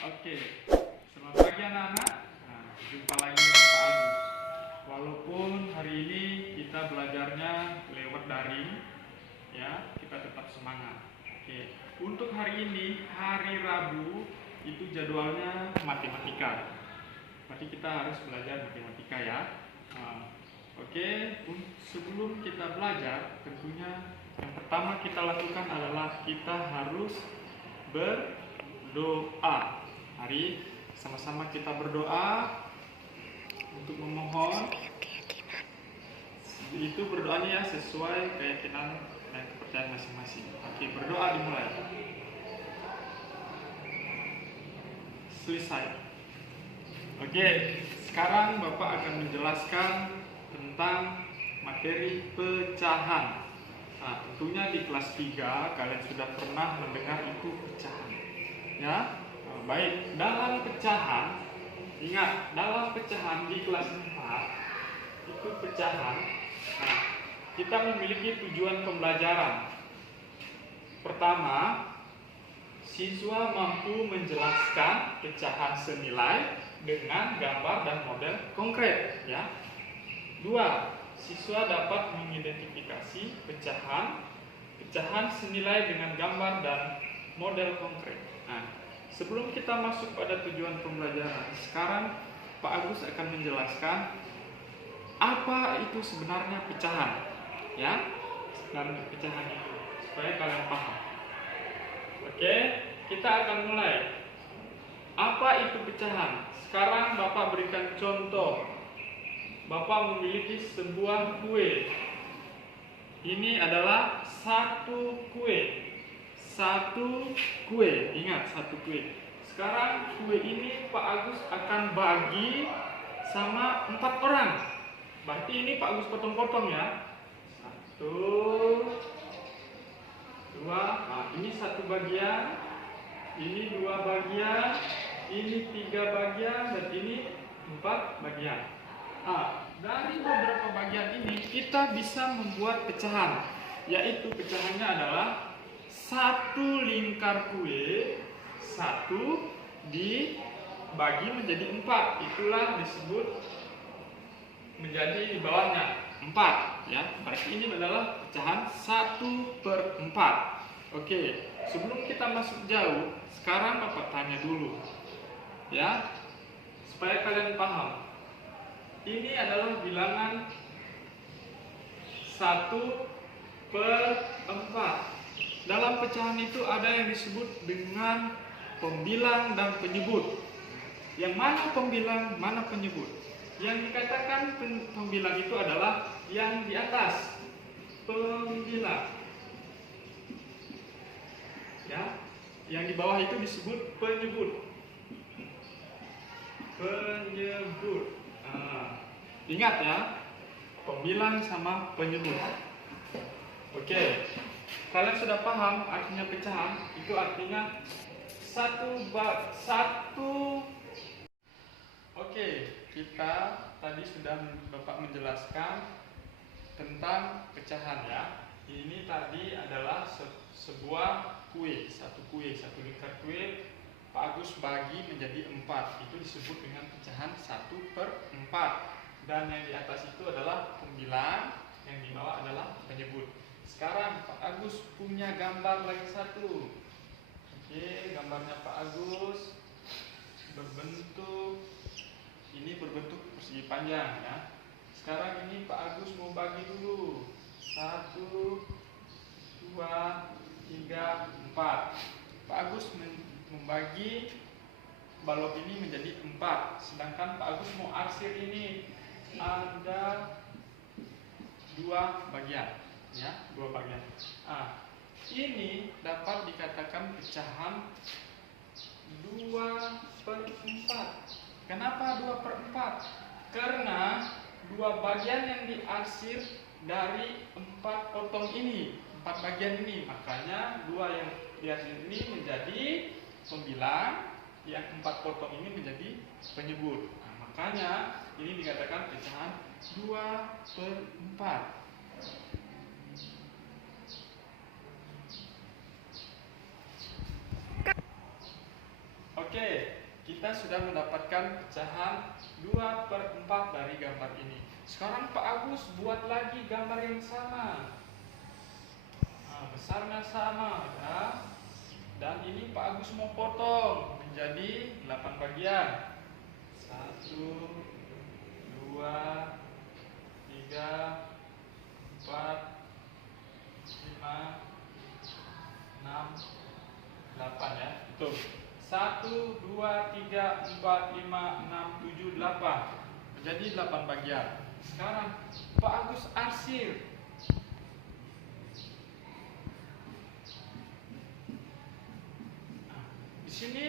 Oke, selamat pagi anak-anak. Nah, jumpa lagi dengan Pak Agus. Walaupun hari ini kita belajarnya lewat daring, ya, kita tetap semangat. Oke, untuk hari ini, hari Rabu, itu jadwalnya matematika. Berarti kita harus belajar matematika ya. Nah, oke, sebelum kita belajar, tentunya yang pertama kita lakukan adalah kita harus berdoa. Mari sama-sama kita berdoa untuk memohon. Itu berdoanya ya sesuai keyakinan dan kepercayaan masing-masing. Oke, berdoa dimulai. Selesai. Oke, sekarang Bapak akan menjelaskan tentang materi pecahan. Nah, tentunya di kelas 3 kalian sudah pernah mendengar itu pecahan. Ya? Baik, dalam pecahan, ingat, dalam pecahan di kelas 4 itu pecahan. Nah, kita memiliki tujuan pembelajaran. Pertama, siswa mampu menjelaskan pecahan senilai dengan gambar dan model konkret, ya. 2. Siswa dapat mengidentifikasi pecahan senilai dengan gambar dan model konkret. Nah, sebelum kita masuk pada tujuan pembelajaran, sekarang Pak Agus akan menjelaskan apa itu sebenarnya pecahan, ya, dan pecahan itu supaya kalian paham. Oke, kita akan mulai. Apa itu pecahan? Sekarang Bapak berikan contoh. Bapak memiliki sebuah kue. Ini adalah satu kue. Satu kue, ingat, satu kue. Sekarang kue ini Pak Agus akan bagi sama 4 orang. Berarti ini Pak Agus potong-potong ya. 1, 2, nah ini 1 bagian, ini 2 bagian, ini 3 bagian, dan ini 4 bagian. Nah, dari beberapa bagian ini kita bisa membuat pecahan, yaitu pecahannya adalah 1 lingkar kue, 1 dibagi menjadi 4. Itulah disebut menjadi di bawahnya 4, ya. Berarti ini adalah pecahan 1/4. Oke, sebelum kita masuk jauh, sekarang Bapak tanya dulu, ya, supaya kalian paham. Ini adalah bilangan 1/4. Dalam pecahan itu ada yang disebut dengan pembilang dan penyebut. Yang mana pembilang, mana penyebut? Yang dikatakan pembilang itu adalah yang di atas, pembilang. Ya, yang di bawah itu disebut penyebut. Penyebut. Nah, ingat ya, pembilang sama penyebut. Oke, kalian sudah paham artinya pecahan? Itu artinya satu. Oke, kita tadi sudah Bapak menjelaskan tentang pecahan ya. Ini tadi adalah sebuah kue, satu lingkar kue. Pak Agus bagi menjadi 4. Itu disebut dengan pecahan 1/4. Dan yang di atas itu adalah pembilang, yang di bawah adalah penyebut. Sekarang Pak Agus punya gambar lagi satu. Oke, gambarnya Pak Agus berbentuk persegi panjang ya. Sekarang ini Pak Agus mau bagi dulu. 1, 2, 3, 4. Pak Agus membagi balok ini menjadi 4. Sedangkan Pak Agus mau arsir ini ada 2 bagian, ya, 2 bagian. Nah, ini dapat dikatakan pecahan 2/4. Kenapa 2/4? Karena 2 bagian yang diarsir dari 4 potong ini, 4 bagian ini. Makanya 2 yang diarsir ini menjadi pembilang, yang 4 potong ini menjadi penyebut. Nah, makanya ini dikatakan pecahan 2/4. Oke, kita sudah mendapatkan pecahan 2/4 dari gambar ini. Sekarang Pak Agus buat lagi gambar yang sama. Nah, besarnya sama ya. Dan ini Pak Agus mau potong menjadi 8 bagian. 1, 2, 3, 4, 5, 6, 8 ya. Itu 1, 2, 3, 4, 5, 6, 7, 8. Menjadi 8 bagian. Sekarang Pak Agus arsir. Nah, di sini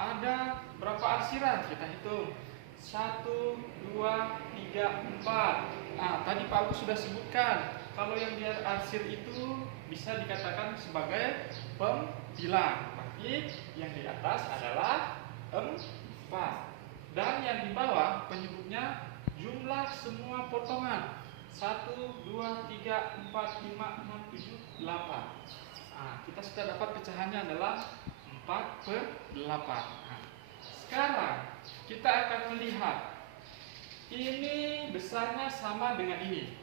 ada berapa arsiran? Kita hitung. 1, 2, 3, 4. Nah, tadi Pak Agus sudah sebutkan kalau yang dia arsir itu bisa dikatakan sebagai pembilang. Berarti yang di atas adalah 4. Dan yang di bawah penyebutnya jumlah semua potongan. 1, 2, 3, 4, 5, 6, 7, 8. Nah, kita sudah dapat pecahannya adalah 4/8. Nah, sekarang kita akan melihat ini besarnya sama dengan ini.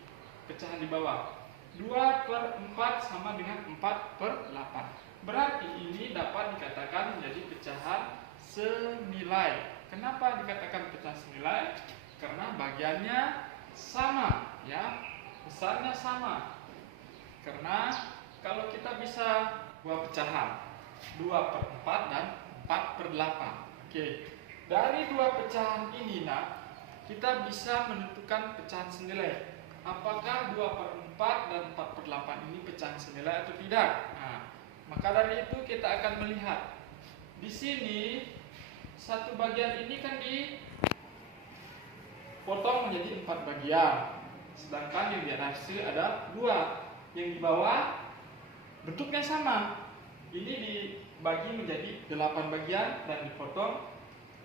Pecahan di bawah 2/4 sama dengan 4/8. Berarti ini dapat dikatakan menjadi pecahan senilai. Kenapa dikatakan pecahan senilai? Karena bagiannya sama ya, besarnya sama. Karena kalau kita bisa buat pecahan 2/4 dan 4/8. Oke. Dari dua pecahan ini kita bisa menentukan pecahan senilai. Apakah 2/4 dan 4/8 ini pecahan senilai atau tidak? Nah, maka dari itu kita akan melihat di sini satu bagian ini kan dipotong menjadi 4 bagian, sedangkan yang di atas ada 2. Yang di bawah bentuknya sama. Ini dibagi menjadi 8 bagian dan dipotong.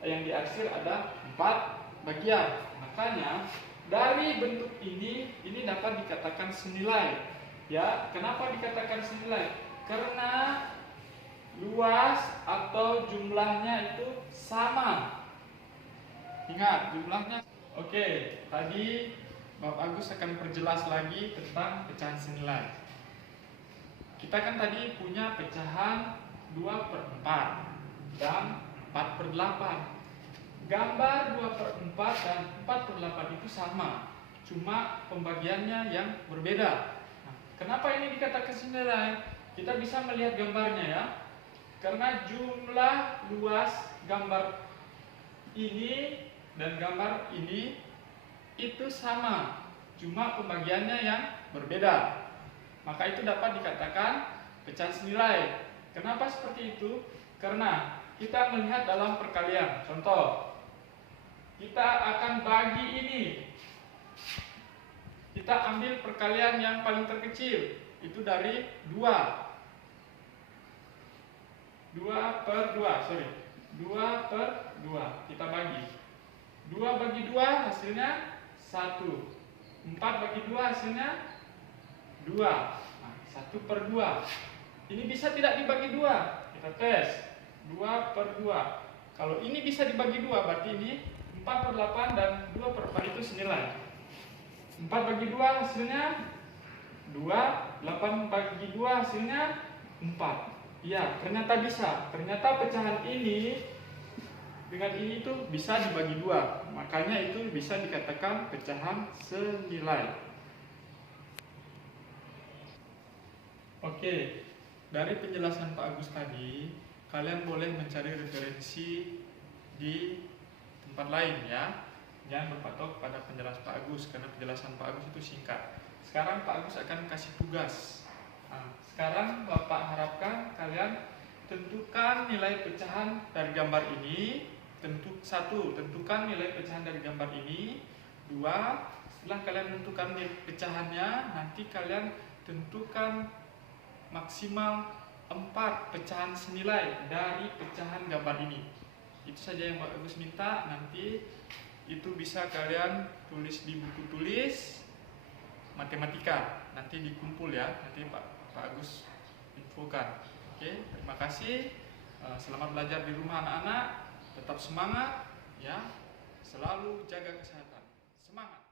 Yang diarsir ada 4 bagian. Makanya dari bentuk ini dapat dikatakan senilai. Ya, kenapa dikatakan senilai? Karena luas atau jumlahnya itu sama. Ingat, jumlahnya. Oke, tadi Bapak Agus akan perjelas lagi tentang pecahan senilai. Kita kan tadi punya pecahan 2/4 dan 4/8. Gambar 2/4 dan 4/8 itu sama, cuma pembagiannya yang berbeda. Nah, kenapa ini dikatakan senilai? Kita bisa melihat gambarnya ya. Karena jumlah luas gambar ini dan gambar ini itu sama, cuma pembagiannya yang berbeda. Maka itu dapat dikatakan pecahan senilai. Kenapa seperti itu? Karena kita melihat dalam perkalian. Contoh, kita akan bagi ini. Kita ambil perkalian yang paling terkecil, itu dari 2. 2/2. Kita bagi 2 bagi 2 hasilnya 1. 4 bagi 2 hasilnya 2. Nah, 1/2. Ini bisa tidak dibagi 2? Kita tes. 2/2. Kalau ini bisa dibagi 2, berarti ini 4/8 dan 2/4 itu senilai. 4 bagi 2 hasilnya 2. 8 bagi 2 hasilnya 4. Ya, ternyata bisa. Ternyata pecahan ini dengan ini tuh bisa dibagi 2. Makanya itu bisa dikatakan pecahan senilai. Oke, dari penjelasan Pak Agus tadi, kalian boleh mencari referensi di tempat lain ya. Jangan berpatok pada penjelasan Pak Agus, karena penjelasan Pak Agus itu singkat. Sekarang Pak Agus akan kasih tugas. Nah, sekarang Bapak harapkan kalian tentukan nilai pecahan dari gambar ini. Tentukan nilai pecahan dari gambar ini. 2, setelah kalian menentukan nilai pecahannya, nanti kalian tentukan maksimal 4 pecahan senilai dari pecahan gambar ini. Itu saja yang Pak Agus minta. Nanti itu bisa kalian tulis di buku tulis matematika. Nanti dikumpul ya. Nanti Pak Agus infokan. Oke, terima kasih. Selamat belajar di rumah anak-anak. Tetap semangat ya. Selalu jaga kesehatan. Semangat.